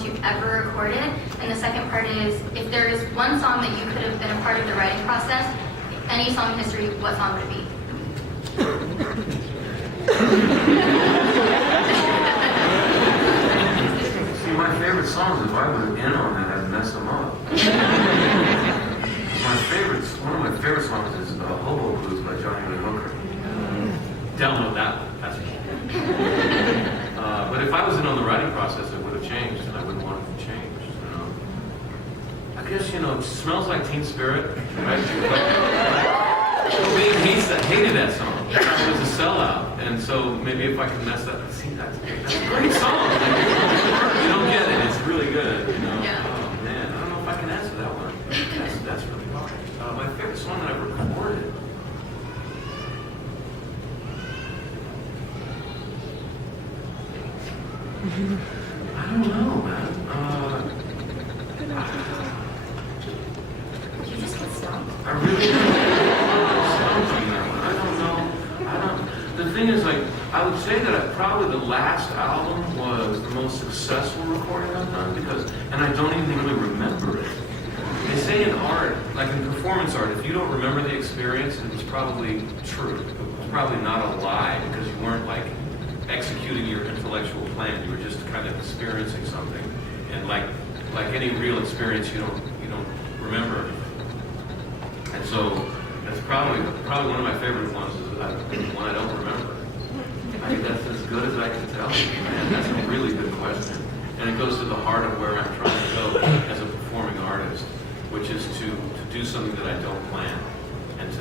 that you've ever recorded? And the second part is, if there is one song that you could have been a part of the writing process, any song in history, what song would it be? See, my favorite songs, if I was in on that, I'd mess them up. One of my favorite songs is Hobo Blues by Johnny Lee Hooker. Download that one, that's for sure. But if I was in on the writing process, it would have changed, and I wouldn't want it to change. I guess, it Smells Like Teen Spirit, right? Big hated that song. It was a sellout, and so maybe if I could mess that, see, that's a great song. You don't get it, it's really good. Yeah. Oh man, I don't know if I can answer that one. That's really hard. My favorite song that I've recorded. I don't know, man. You just get stumped. I really don't know. The thing is, I would say that probably the last album was the most successful recording I've done and I don't even really remember it. They say in art, like in performance art, if you don't remember the experience, it was probably true. It was probably not a lie because you weren't executing your intellectual plan. You were just kind of experiencing something. And like any real experience, you don't remember. And so that's probably one of my favorite ones is the one I don't remember. I think that's as good as I can tell you, man. That's a really good question. And it goes to the heart of where I'm trying to go as a performing artist, which is to do something that I don't plan and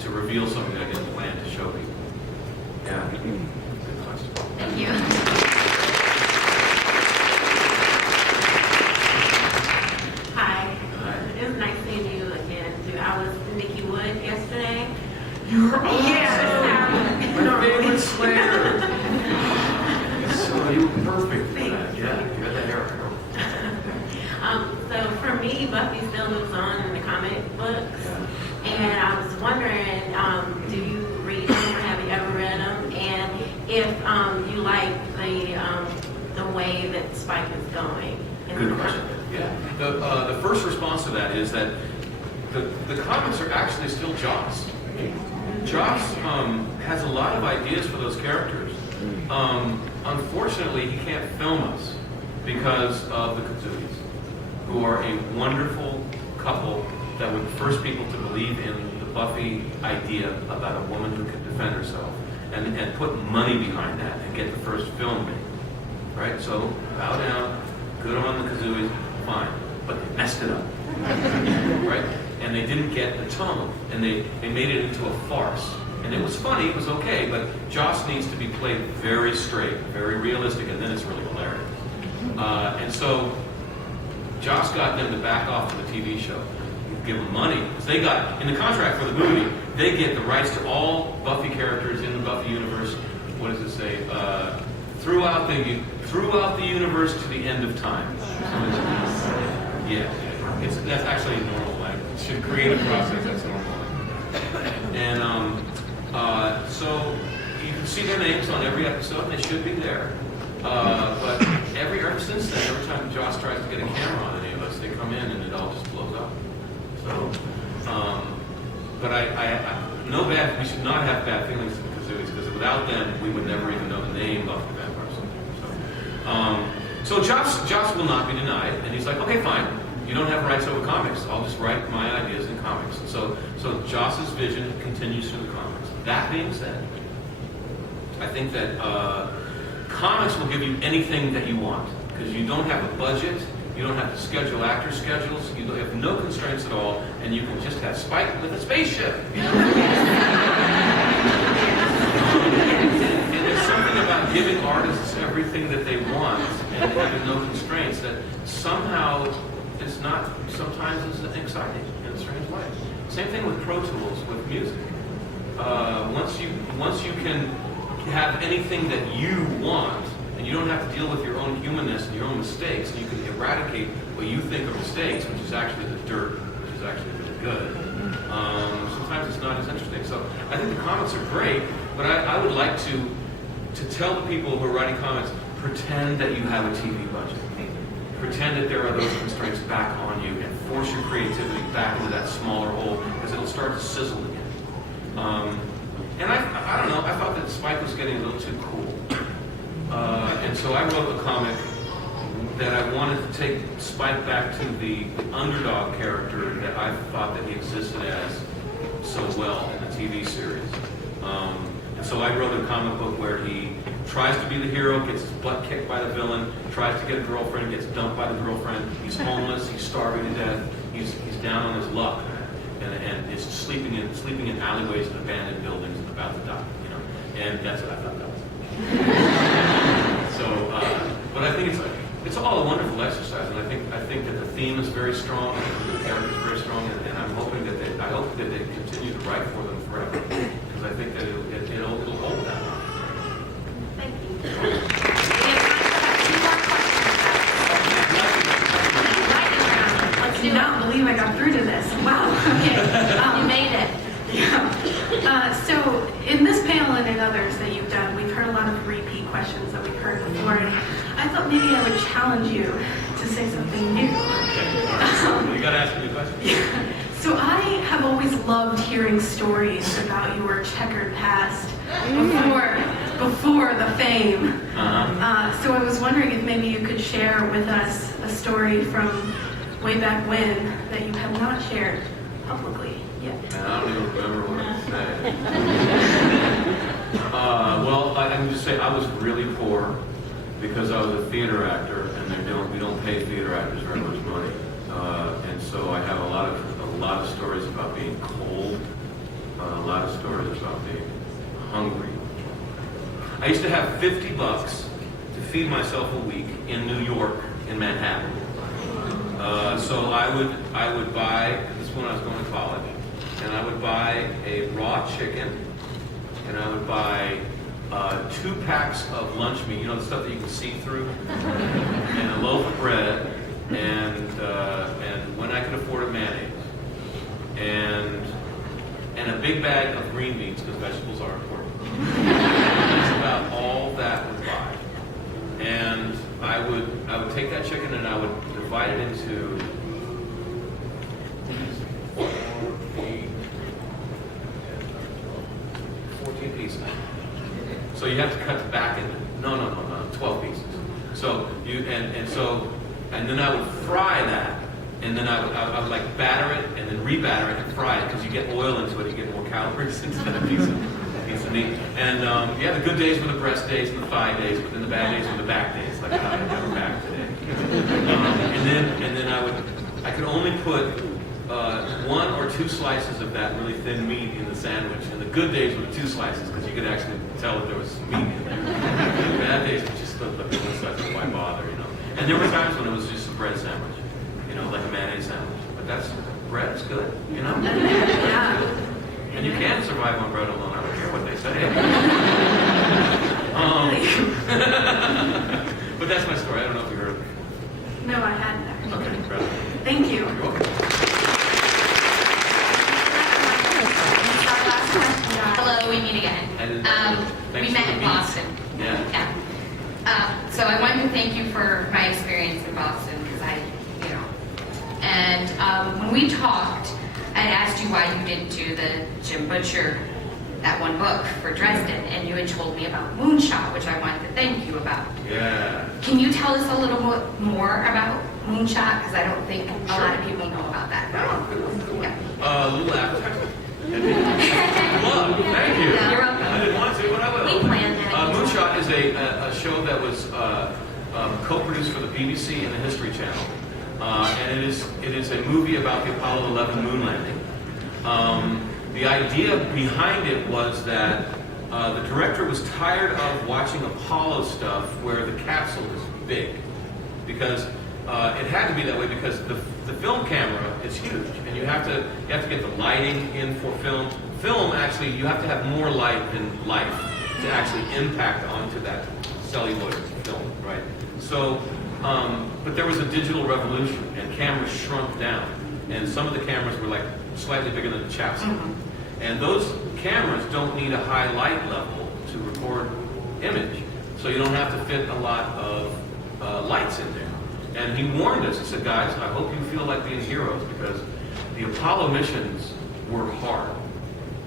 to reveal something that I didn't plan to show people. Yeah. Good question. Thank you. Hi. It was nice seeing you again, too. I was Nikki Wood yesterday. You're awesome! Yeah, My favorite Slayer! So you were perfect for that. Yeah, you got that hair. So for me, Buffy still lives on in the comic books. Yeah. And I was wondering, do you read them or have you ever read them? And if you like the way that Spike is going. Good question. Yeah. The first response to that is that the comics are actually still Joss. Joss has a lot of ideas for those characters. Unfortunately, he can't film us because of the Kazooies, who are a wonderful couple that were the first people to believe in the Buffy idea about a woman who can defend herself and put money behind that and get the first film made. Right? So, bow down, good on the Kazooies, fine. But they messed it up. Right? And they didn't get the tone. And they made it into a farce. And it was funny, it was okay, but Joss needs to be played very straight, very realistic, and then it's really hilarious. And so, Joss got them to back off of the TV show. Give them money. Because they got, in the contract for the movie, they get the rights to all Buffy characters in the Buffy universe. What does it say? Throughout the universe to the end of time. Yeah. That's actually normal language. Should create a process that's normal. And so you can see their names on every episode, and they should be there. But ever since then, every time Joss tries to get a camera on any of us, they come in and it all just blows up. So, but we should not have bad feelings to the Kazooies, because without them, we would never even know the name of the Vampire Slayer. So Joss will not be denied, and he's like, okay, fine. You don't have rights over comics. I'll just write my ideas in comics. And so Joss's vision continues through the comics. That being said, I think that comics will give you anything that you want, because you don't have a budget, you don't have to schedule actor schedules, you have no constraints at all, and you can just have Spike with a spaceship. And there's something about giving artists everything that they want and having no constraints that somehow is not, sometimes is exciting in a strange way. Same thing with Pro Tools, with music. Once you can have anything that you want, and you don't have to deal with your own humanness and your own mistakes, and you can eradicate what you think are mistakes, which is actually the dirt, which is actually really good. Sometimes it's not as interesting. So I think the comics are great, but I would like to tell the people who are writing comics, pretend that you have a TV budget. pretend that there are those constraints back on you and force your creativity back into that smaller hole, because it'll start to sizzle again. And I don't know, I thought that Spike was getting a little too cool. And so I wrote a comic that I wanted to take Spike back to the underdog character that I thought that he existed as so well in the TV series. And so I wrote a comic book where he tries to be the hero, gets his butt kicked by the villain, tries to get a girlfriend, gets dumped by the girlfriend, he's homeless, he's starving to death, he's down on his luck, and is sleeping in alleyways and abandoned buildings and about to die, you know. And that's what I thought that was. So, but I think it's all a wonderful exercise, and I think that the theme is very strong, the character is very strong, and I'm hoping that I hope that they continue to write for them forever, because I think that it'll hold that. Thank you. We have time for 2 more questions. I cannot believe I got through to this. Wow. Okay. You made it. Yeah. So in this panel and in others that you've done, we've heard a lot of repeat questions that we've heard before. And I thought maybe I would challenge you to say something new. Okay. All right. You got to ask me a question. Yeah. So I have always loved hearing stories about your checkered past before the fame. So I was wondering if maybe you could share with us a story from way back when that you have not shared publicly yet. Man, I don't even remember what I said. Well, I can just say I was really poor because I was a theater actor, and we don't pay theater actors very much money. And so I have a lot of stories about being cold, a lot of stories about being hungry. I used to have $50 to feed myself a week in New York, in Manhattan. So I would buy, this is when I was going to college, and I would buy a raw chicken, and I would buy 2 packs of lunch meat, you know, the stuff that you can see through, and a loaf of bread, and when I could afford a mayonnaise, and a big bag of green beans, because vegetables are important. That's about all that would buy. And I would take that chicken and I would divide it into 14 pieces. So you have to cut the back end. No, 12 pieces. So and then I would fry that, and then I would like batter it and then rebatter it and fry it, because you get oil into it, you get more calories into that piece of meat. And yeah, the good days were the breast days and the thigh days, but then the bad days were the back days, like how I have a back today. And then I could only put 1 or 2 slices of that really thin meat in the sandwich, and the good days were the 2 slices, because you could actually tell that there was some meat in there. And the bad days were just the 1 slice, why bother, you know. And there were times when it was just a bread sandwich, you know, like a mayonnaise sandwich. But bread is good, you know. Yeah. And you can survive on bread alone, I don't care what they say. But that's my story. I don't know if you heard of it. No, I hadn't actually. Okay, incredible. Thank you. You're welcome. Hello, we meet again. We met in Boston. Yeah. So I wanted to thank you for my experience in Boston, because and when we talked, I had asked you why you didn't do the Jim Butcher, that one book for Dresden, and you had told me about Moonshot, which I wanted to thank you about. Yeah. Can you tell us a little bit more about Moonshot? Because I don't think a lot of people know about that. Yeah. A little appetizer. Well, thank you. You're welcome. I didn't want to, but I will. We planned that. Moonshot is a show that was co-produced for the BBC and the History Channel. And it is a movie about the Apollo 11 moon landing. The idea behind it was that the director was tired of watching Apollo stuff where the capsule is big, because it had to be that way, because the film camera is huge, and you have to get the lighting in for film. Film, actually, you have to have more light than life to actually impact onto that celluloid film, right? So, but there was a digital revolution, and cameras shrunk down, and some of the cameras were like slightly bigger than the chapstick. Mm-hmm. And those cameras don't need a high light level to record image, so you don't have to fit a lot of lights in there. And he warned us. He said, guys, I hope you feel like being heroes, because the Apollo missions were hard.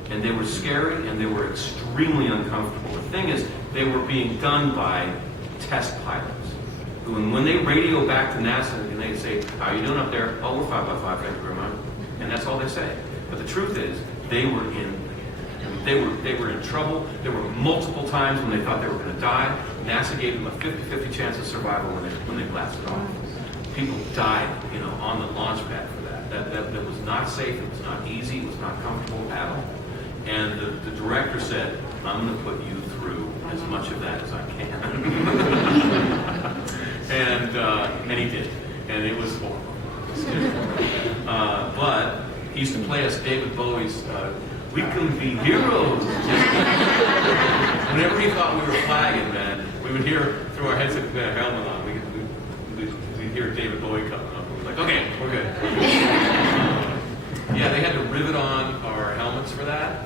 And they were scary, and they were extremely uncomfortable. The thing is, they were being done by test pilots. Who, when they radio back to NASA and they say, how are you doing up there? Oh, we're 5 by 5, thank you very much. And that's all they say. But the truth is, they were in trouble. There were multiple times when they thought they were going to die. NASA gave them a 50-50 chance of survival when they blasted off. People died, on the launch pad for that. That was not safe. It was not easy. It was not comfortable at all. And the director said, I'm going to put you through as much of that as I can. and he did. And it was horrible. But he used to play us David Bowie's We Can Be Heroes. Whenever he thought we were flagging, man, we would hear through our headset with a helmet on, we'd hear David Bowie coming up. We were like, okay, we're good. Yeah, they had to rivet on our helmets for that,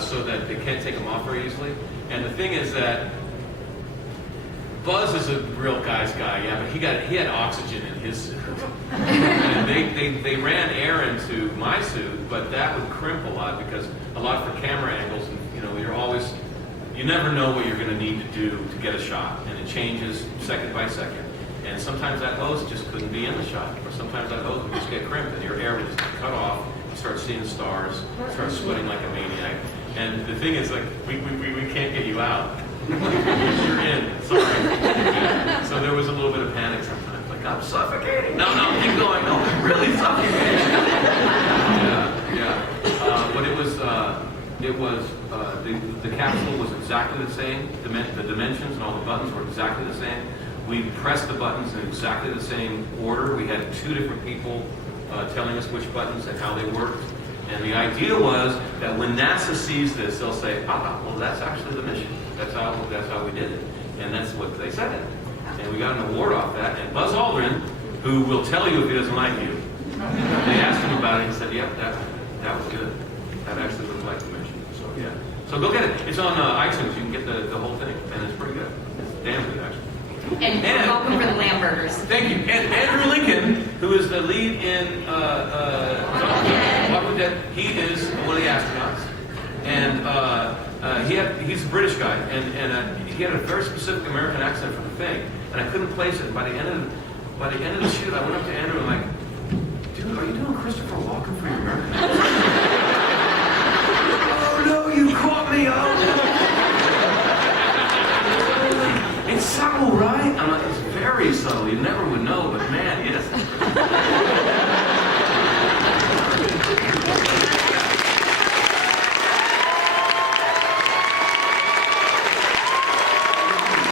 so that they can't take them off very easily. And the thing is that Buzz is a real guy's guy, yeah, but he had oxygen in his suit. And they ran air into my suit, but that would crimp a lot, because a lot for camera angles, and you never know what you're going to need to do to get a shot, and it changes second by second. And sometimes that hose just couldn't be in the shot, or sometimes that hose would just get crimped, and your air would just cut off. You start seeing stars, start sweating like a maniac. And the thing is, like, we can't get you out. You're in. Sorry. So there was a little bit of panic sometimes. Like, I'm suffocating. No, keep going. No, I'm really suffocating. Yeah. But it was the capsule was exactly the same. The dimensions and all the buttons were exactly the same. We pressed the buttons in exactly the same order. We had 2 different people telling us which buttons and how they worked. And the idea was that when NASA sees this, they'll say, well, that's actually the mission. That's how we did it. And that's what they said. And we got an award off that. And Buzz Aldrin, who will tell you if he doesn't like you, they asked him about it, and he said, yep, that was good. That actually looked like the mission. So, yeah. So go get it. It's on iTunes. You can get the whole thing. And it's pretty good. It's damn good, actually. And welcome for the Lamburgers. Thank you. And Andrew Lincoln, who is the lead in Walking Dead, he is one of the astronauts. And he's a British guy, and he had a very specific American accent for the thing, and I couldn't place it. By the end of the shoot, I went up to Andrew and I'm like, dude, are you doing Christopher Walken for your American accent? Oh no, you caught me! It's subtle, right? I'm like, it's very subtle. You never would know